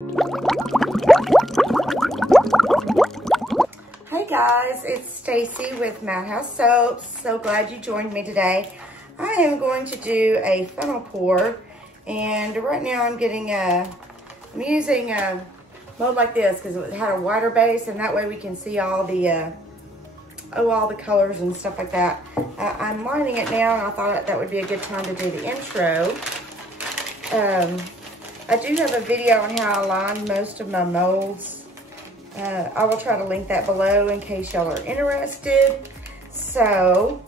Hey guys, it's Stacy with Madhouse Soaps. So glad you joined me today. I am going to do a funnel pour, and right now I'm using a mold like this because it had a wider base, and that way we can see all the all the colors and stuff like that. I'm lining it now, and I thought that would be a good time to do the intro. I do have a video on how I line most of my molds. I will try to link that below in case y'all are interested. So,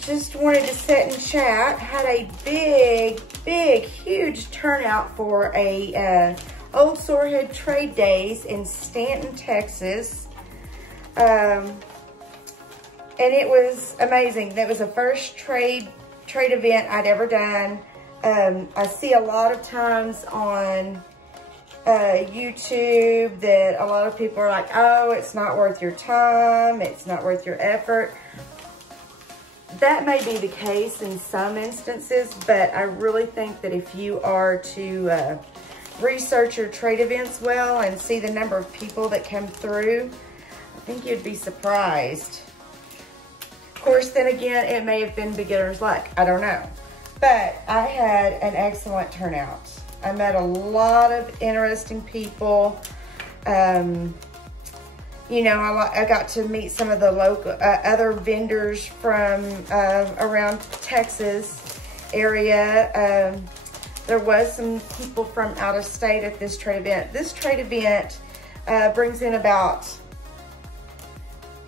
just wanted to sit and chat. Had a big, huge turnout for a Old Sorehead Trade Days in Stanton, Texas. And it was amazing. That was the first trade event I'd ever done. I see a lot of times on YouTube that a lot of people are like, oh, it's not worth your time, it's not worth your effort. That may be the case in some instances, but I really think that if you are to research your trade events well and see the number of people that come through, I think you'd be surprised. Of course, then again, it may have been beginner's luck. I don't know. But I had an excellent turnout. I met a lot of interesting people. You know, I got to meet some of the local, other vendors from around Texas area. There was some people from out of state at this trade event. This trade event brings in about,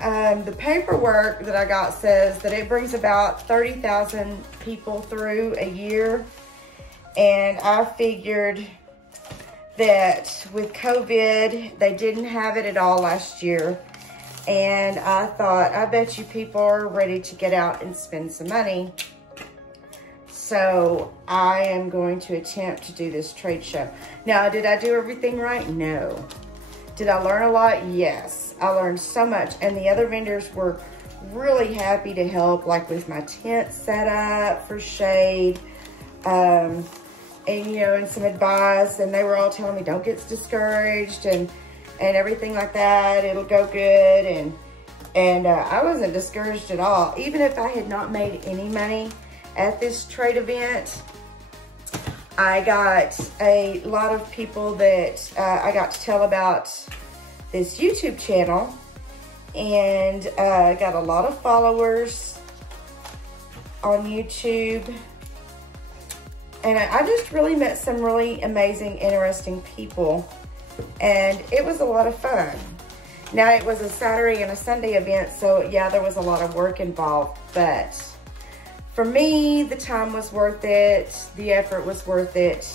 the paperwork that I got says that it brings about 30,000 people through a year. And I figured that with COVID, they didn't have it at all last year. And I thought, I bet you people are ready to get out and spend some money. So I am going to attempt to do this trade show. Now, did I do everything right? No. Did I learn a lot? Yes. I learned so much. And the other vendors were really happy to help, like with my tent setup for shade. And, you know, and some advice. And they were all telling me, don't get discouraged and everything like that. It'll go good. And I wasn't discouraged at all. Even if I had not made any money at this trade event, I got a lot of people that I got to tell about this YouTube channel, and got a lot of followers on YouTube. And I just really met some really amazing, interesting people, and it was a lot of fun. Now, it was a Saturday and a Sunday event, so yeah, there was a lot of work involved, but for me, the time was worth it, the effort was worth it,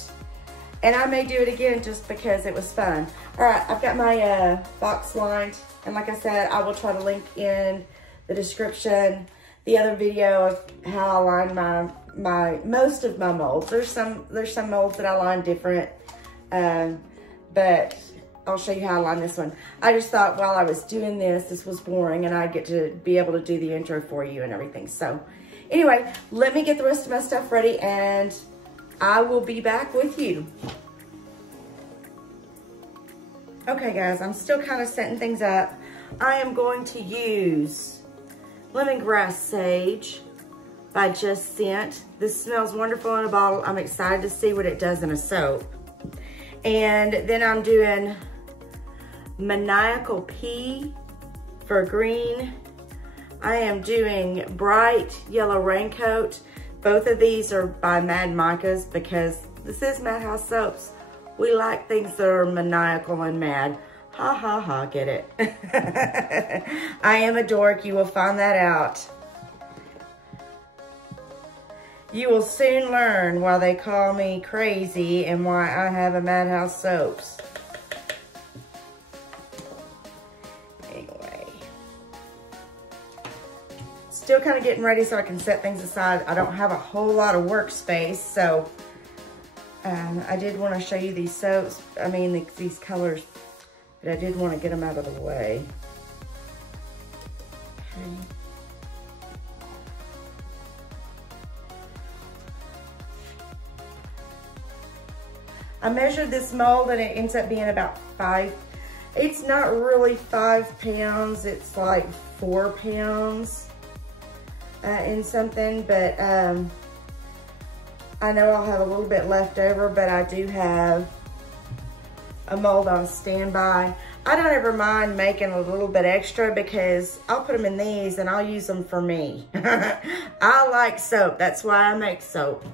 and I may do it again just because it was fun. All right, I've got my box lined, and like I said, I will try to link in the description the other video of how I line most of my molds. There's some molds that I line different, but I'll show you how I line this one. I just thought while I was doing this was boring, and I'd get to be able to do the intro for you and everything. So anyway, let me get the rest of my stuff ready, and I will be back with you. Okay guys, I'm still kind of setting things up. I am going to use Lemongrass Sage by Just Scent. This smells wonderful in a bottle. I'm excited to see what it does in a soap. And then I'm doing Maniacal Pea for green. I am doing Bright Yellow Raincoat. Both of these are by Mad Micas because this is Madhouse Soaps. We like things that are maniacal and mad. Ha ha ha, get it? I am a dork, you will find that out. You will soon learn why they call me crazy and why I have a Madhouse Soaps. Anyway. Still kind of getting ready so I can set things aside. I don't have a whole lot of workspace, so I did want to show you these soaps, these colors, but I did want to get them out of the way. Okay. I measured this mold and it ends up being about 5. It's not really 5 pounds. It's like 4 pounds in something, but I know I'll have a little bit left over, but I do have a mold on standby. I don't ever mind making a little bit extra because I'll put them in these and I'll use them for me. I like soap. That's why I make soap.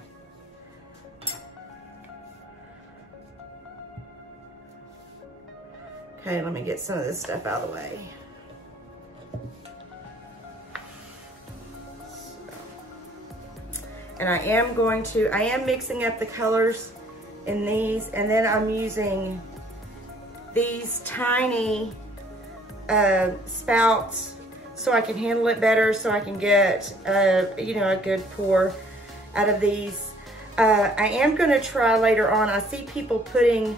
Okay, let me get some of this stuff out of the way. And I am mixing up the colors in these, and then I'm using these tiny spouts so I can handle it better, so I can get, you know, a good pour out of these. I am gonna try later on, I see people putting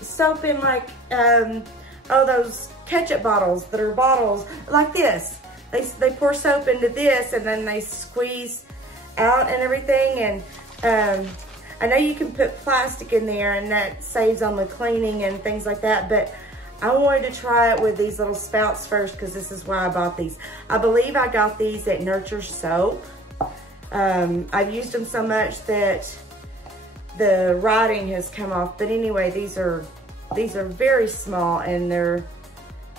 soap in like, oh, those ketchup bottles that are bottles like this. They pour soap into this and then they squeeze out and everything. And I know you can put plastic in there and that saves on the cleaning and things like that, but I wanted to try it with these little spouts first because this is why I bought these. I believe I got these at Nurture Soap. I've used them so much that the writing has come off. But anyway, these are very small and they're,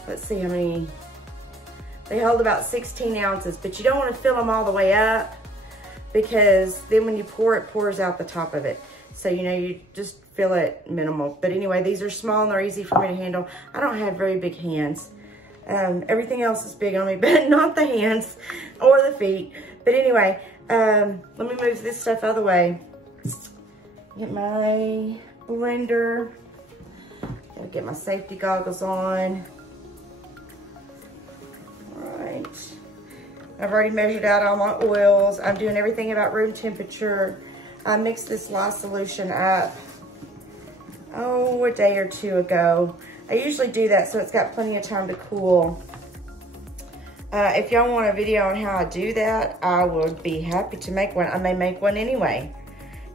let's see how many, they hold about 16 ounces, but you don't want to fill them all the way up because then when you pour, it pours out the top of it. So, you know, you just fill it minimal. But anyway, these are small and they're easy for me to handle. I don't have very big hands. Everything else is big on me, but not the hands or the feet. But anyway, let me move this stuff out of the way. Get my blender. Gotta get my safety goggles on. Right. I've already measured out all my oils. I'm doing everything about room temperature. I mixed this lye solution up, oh, a day or two ago. I usually do that so it's got plenty of time to cool. If y'all want a video on how I do that, I would be happy to make one. I may make one anyway,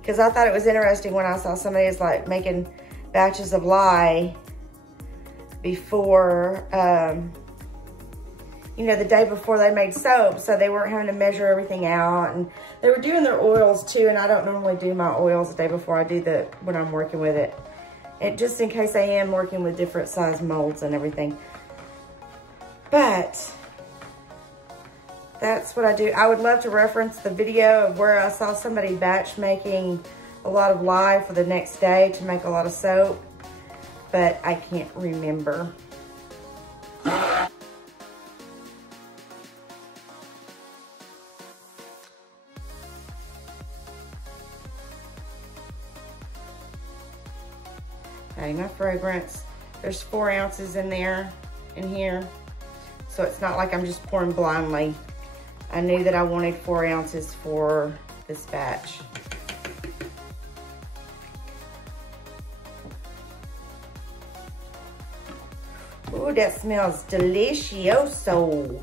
because I thought it was interesting when I saw somebody was like making batches of lye before, you know, the day before they made soap, so they weren't having to measure everything out, and they were doing their oils too, and I don't normally do my oils the day before I do when I'm working with it. And just in case I am working with different size molds and everything. But that's what I do. I would love to reference the video of where I saw somebody batch making a lot of lye for the next day to make a lot of soap, but I can't remember. Okay, my fragrance, there's 4 ounces in there, in here. So it's not like I'm just pouring blindly. I knew that I wanted 4 ounces for this batch. Ooh, that smells delicioso.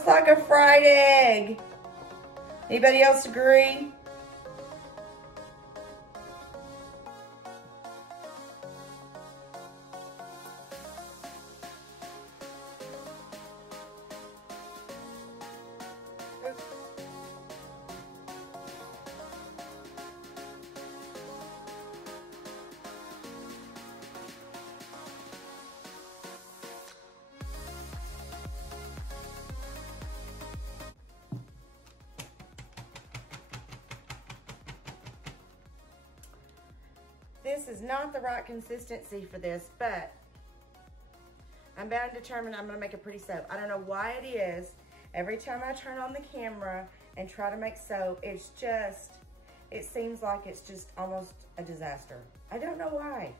looks like a fried egg. Anybody else agree? This is not the right consistency for this, but I'm bound and determined I'm gonna make a pretty soap. I don't know why it is. Every time I turn on the camera and try to make soap, it seems like it's just almost a disaster. I don't know why.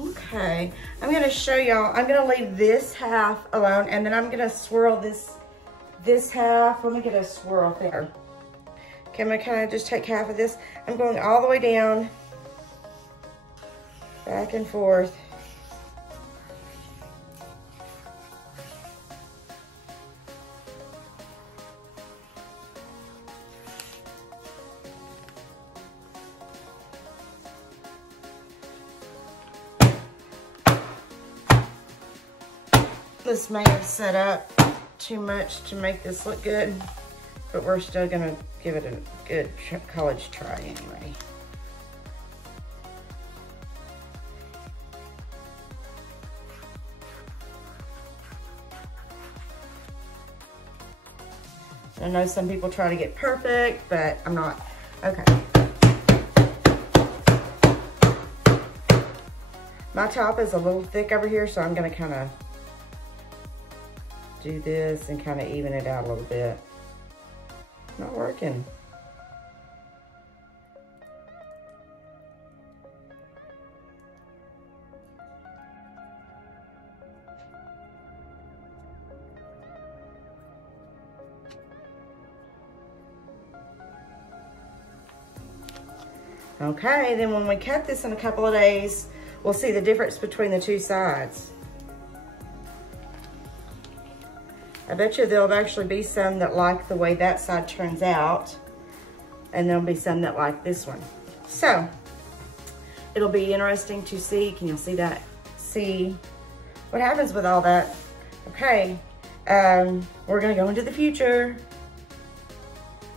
Okay, I'm gonna show y'all. I'm gonna leave this half alone, and then I'm gonna swirl this half. Let me get a swirl there. Okay, I'm gonna kind of just take half of this. I'm going all the way down, back and forth. This may have set up too much to make this look good, but we're still gonna give it a good college try anyway. I know some people try to get perfect, but I'm not. Okay. My top is a little thick over here, so I'm gonna kind of do this and kind of even it out a little bit. Not working. Okay, then when we cut this in a couple of days, we'll see the difference between the two sides. I bet you there'll actually be some that like the way that side turns out, and there'll be some that like this one. So, it'll be interesting to see. Can you see that? See what happens with all that. Okay, we're gonna go into the future.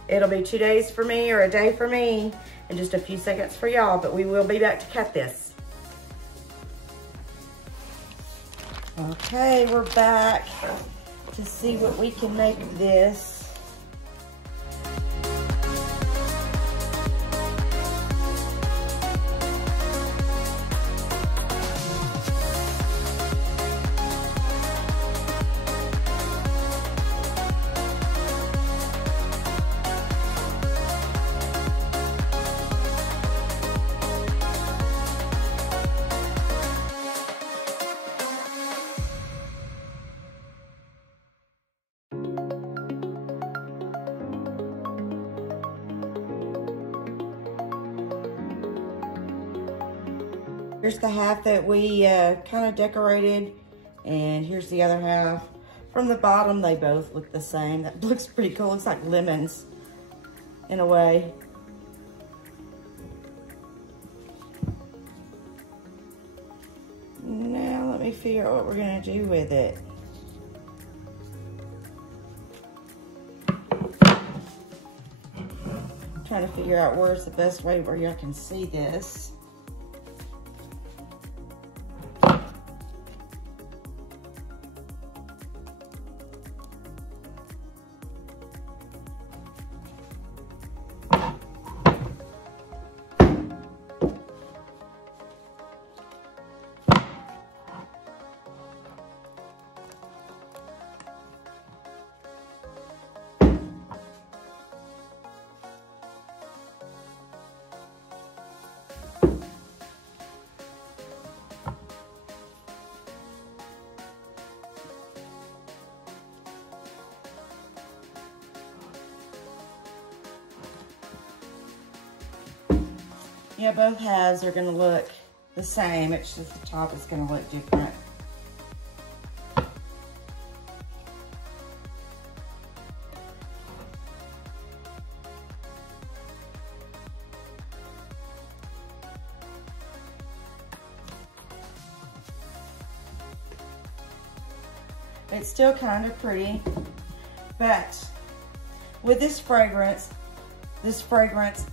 It'll be 2 days for me or a day for me, and just a few seconds for y'all, but we will be back to cut this. Okay, we're back to see what we can make of this. Here's the half that we kind of decorated, and here's the other half. From the bottom, they both look the same. That looks pretty cool. Looks like lemons in a way. Now let me figure out what we're gonna do with it. I'm trying to figure out where's the best way where y'all can see this. Yeah, both halves are gonna look the same. It's just the top is gonna look different. It's still kind of pretty, but with this fragrance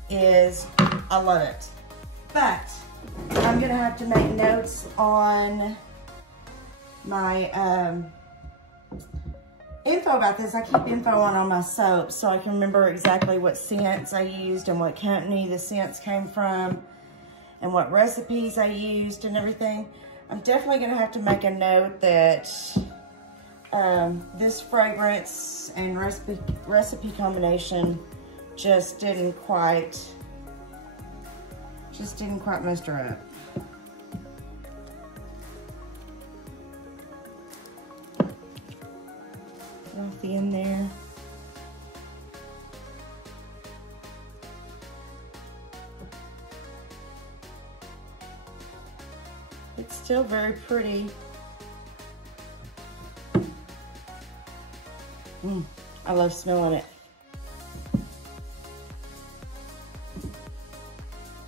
is, I love it. But I'm gonna have to make notes on my info about this. I keep info on all my soaps so I can remember exactly what scents I used and what company the scents came from and what recipes I used and everything. I'm definitely gonna have to make a note that this fragrance and recipe combination just didn't quite muster up. at the end there. It's still very pretty. I love smelling it.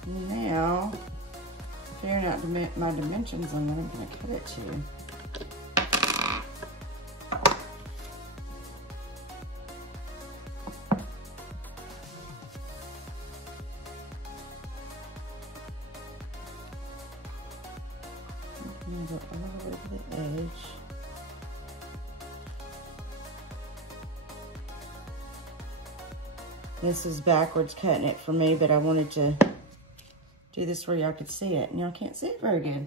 Now, figuring out my dimensions on what I'm going to cut it to. I'm going to go all the way to the edge. This is backwards cutting it for me, but I wanted to do this where y'all could see it, and y'all can't see it very good.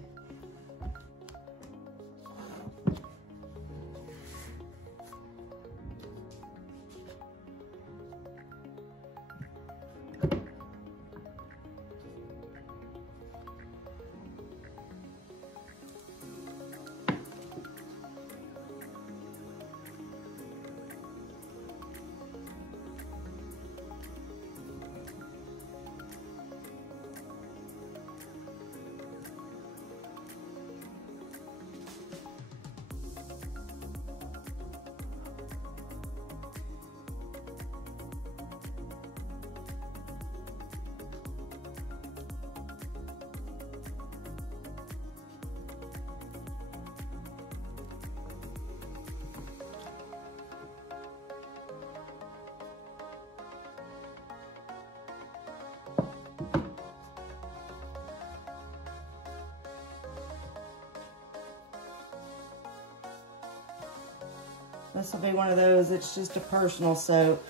This will be one of those, it's just a personal soap.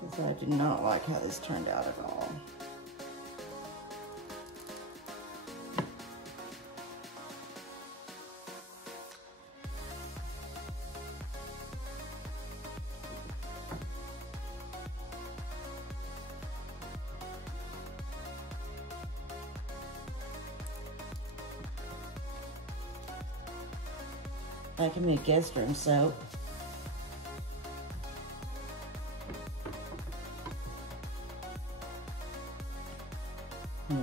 Because I did not like how this turned out at all. That can be a guest room soap. I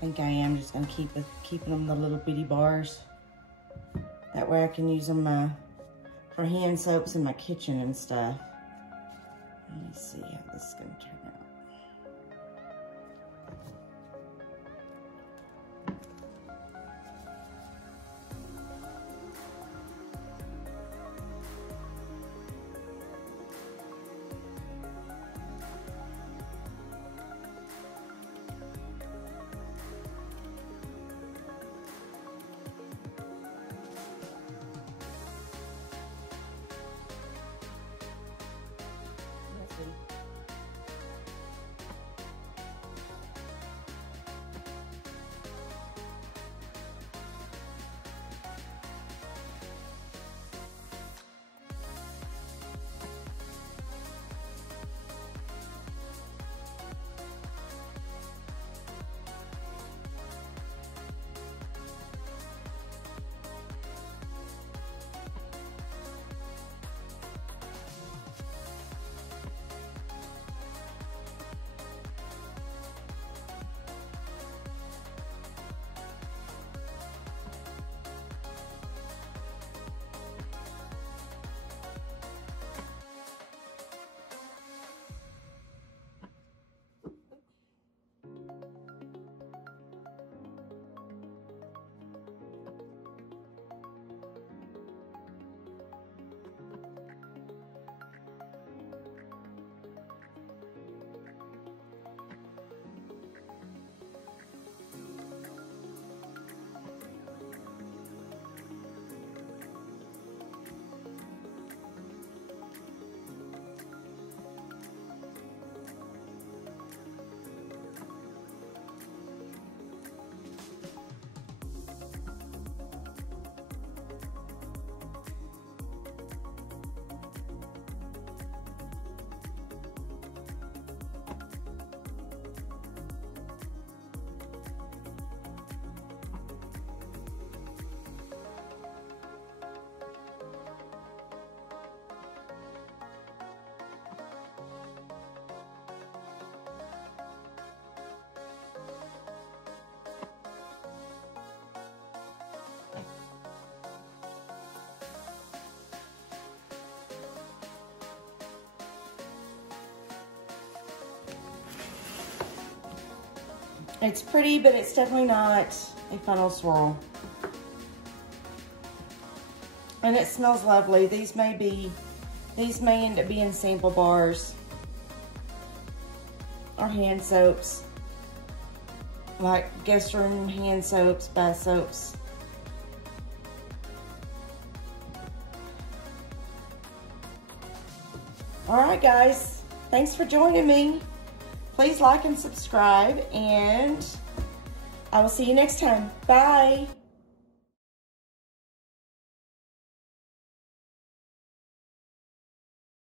think I am just gonna keeping them the little bitty bars. That way I can use them for hand soaps in my kitchen and stuff. Let me see how this is gonna turn out. It's pretty, but it's definitely not a funnel swirl. And it smells lovely. These may end up being sample bars or hand soaps, like guest room hand soaps, bath soaps. All right, guys, thanks for joining me. Please like and subscribe, and I will see you next time. Bye.